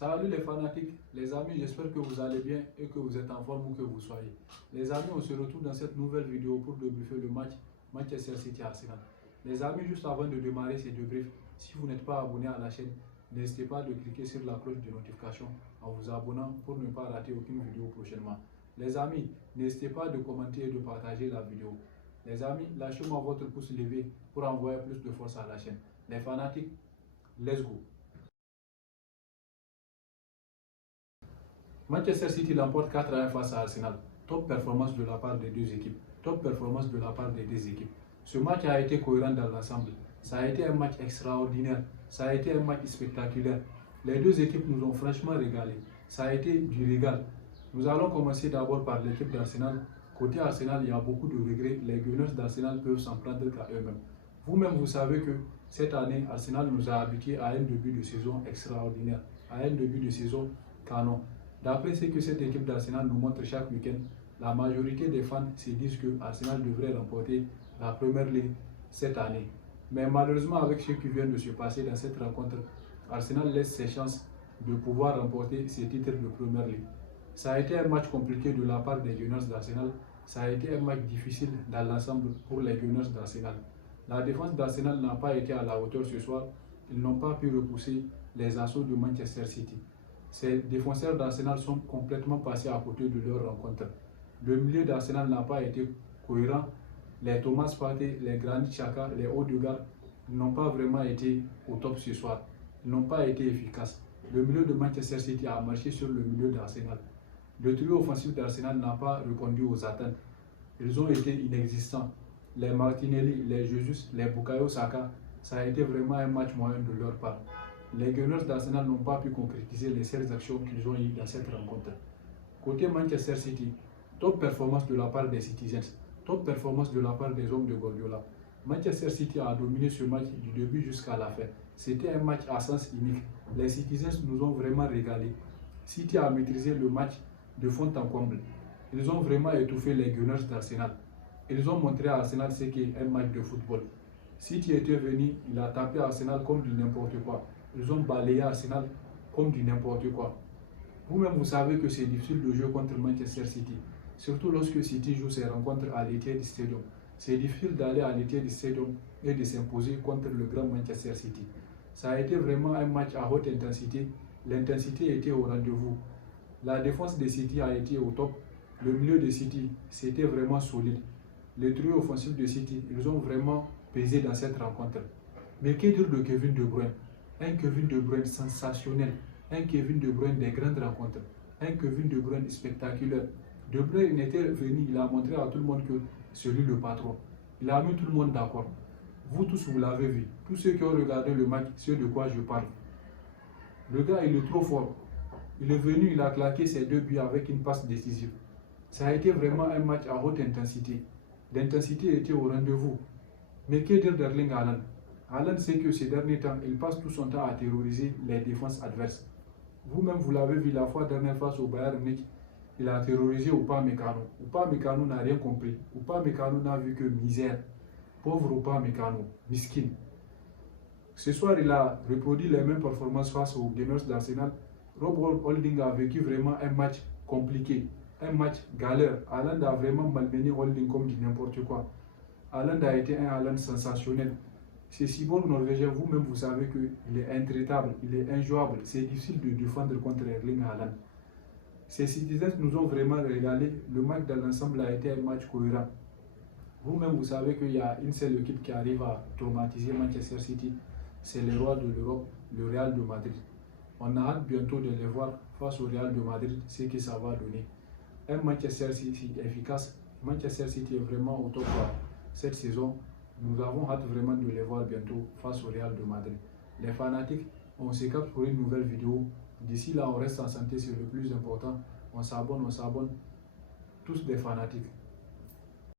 Salut les fanatiques, les amis, j'espère que vous allez bien et que vous êtes en forme où que vous soyez. Les amis, on se retrouve dans cette nouvelle vidéo pour débriefer le match Manchester City Arsenal. Les amis, juste avant de démarrer ces débriefs, si vous n'êtes pas abonné à la chaîne, n'hésitez pas de cliquer sur la cloche de notification en vous abonnant pour ne pas rater aucune vidéo prochainement. Les amis, n'hésitez pas de commenter et de partager la vidéo. Les amis, lâchez-moi votre pouce levé pour envoyer plus de force à la chaîne. Les fanatiques, let's go! Manchester City l'emporte 4-1 face à Arsenal. Top performance de la part des deux équipes. Top performance de la part des deux équipes. Ce match a été cohérent dans l'ensemble. Ça a été un match extraordinaire. Ça a été un match spectaculaire. Les deux équipes nous ont franchement régalé. Ça a été du régal. Nous allons commencer d'abord par l'équipe d'Arsenal. Côté Arsenal, il y a beaucoup de regrets. Les Gunners d'Arsenal peuvent s'en prendre qu'à eux-mêmes. Vous-même, vous savez que cette année, Arsenal nous a habitués à un début de saison extraordinaire, à un début de saison canon. D'après ce que cette équipe d'Arsenal nous montre chaque week-end, la majorité des fans se disent que Arsenal devrait remporter la première ligue cette année. Mais malheureusement, avec ce qui vient de se passer dans cette rencontre, Arsenal laisse ses chances de pouvoir remporter ses titres de première ligue. Ça a été un match compliqué de la part des Gunners d'Arsenal. Ça a été un match difficile dans l'ensemble pour les Gunners d'Arsenal. La défense d'Arsenal n'a pas été à la hauteur ce soir. Ils n'ont pas pu repousser les assauts de Manchester City. Ces défenseurs d'Arsenal sont complètement passés à côté de leur rencontre. Le milieu d'Arsenal n'a pas été cohérent. Les Thomas Partey, les Granit Xhaka, les Odegaard n'ont pas vraiment été au top ce soir. Ils n'ont pas été efficaces. Le milieu de Manchester City a marché sur le milieu d'Arsenal. Le trio offensif d'Arsenal n'a pas répondu aux attentes. Ils ont été inexistants. Les Martinelli, les Jesus, les Bukayo Saka, ça a été vraiment un match moyen de leur part. Les Gunners d'Arsenal n'ont pas pu concrétiser les seules actions qu'ils ont eues dans cette rencontre. Côté Manchester City, top performance de la part des Citizens, top performance de la part des hommes de Guardiola. Manchester City a dominé ce match du début jusqu'à la fin. C'était un match à sens unique. Les Citizens nous ont vraiment régalé. City a maîtrisé le match de fond en comble. Ils ont vraiment étouffé les Gunners d'Arsenal. Ils ont montré à Arsenal ce qu'est un match de football. City était venu, il a tapé Arsenal comme du n'importe quoi. Ils ont balayé Arsenal comme du n'importe quoi. Vous-même, vous savez que c'est difficile de jouer contre Manchester City. Surtout lorsque City joue ses rencontres à l'Etihad Stadium. C'est difficile d'aller à l'Etihad Stadium et de s'imposer contre le grand Manchester City. Ça a été vraiment un match à haute intensité. L'intensité était au rendez-vous. La défense de City a été au top. Le milieu de City, c'était vraiment solide. Les trio offensifs de City, ils ont vraiment pesé dans cette rencontre. Mais que dire de Kevin De Bruyne? Un Kevin De Bruyne sensationnel, un Kevin De Bruyne des grandes rencontres, un Kevin De Bruyne spectaculaire. De Bruyne était venu, il a montré à tout le monde que c'est lui le patron. Il a mis tout le monde d'accord. Vous tous, vous l'avez vu. Tous ceux qui ont regardé le match, c'est de quoi je parle. Le gars, il est trop fort. Il est venu, il a claqué ses 2 buts avec une passe décisive. Ça a été vraiment un match à haute intensité. L'intensité était au rendez-vous. Mais que dire d'Erling Haaland? Haaland sait que ces derniers temps, il passe tout son temps à terroriser les défenses adverses. Vous-même, vous l'avez vu la fois dernière face au Bayern Munich, il a terrorisé Upamecano. Upamecano n'a rien compris. Upamecano n'a vu que misère. Pauvre Upamecano, miskin. Ce soir, il a reproduit les mêmes performances face aux Gunners d'Arsenal. Rob Holding a vécu vraiment un match compliqué, un match galère. Haaland a vraiment malmené Holding comme du n'importe quoi. Haaland a été un Haaland sensationnel. C'est si bon Norvégien, vous-même vous savez qu'il est intraitable, il est injouable. C'est difficile de défendre contre Erling Haaland. Ces Citizens nous ont vraiment régalé. Le match dans l'ensemble a été un match cohérent. Vous-même vous savez qu'il y a une seule équipe qui arrive à traumatiser Manchester City. C'est les rois de l'Europe, le Real de Madrid. On a hâte bientôt de les voir face au Real de Madrid, ce que ça va donner. Un Manchester City efficace. Manchester City est vraiment au top cette saison. Nous avons hâte vraiment de les voir bientôt face au Real de Madrid. Les fanatiques, on se capte pour une nouvelle vidéo. D'ici là, on reste en santé, c'est le plus important. On s'abonne, tous des fanatiques.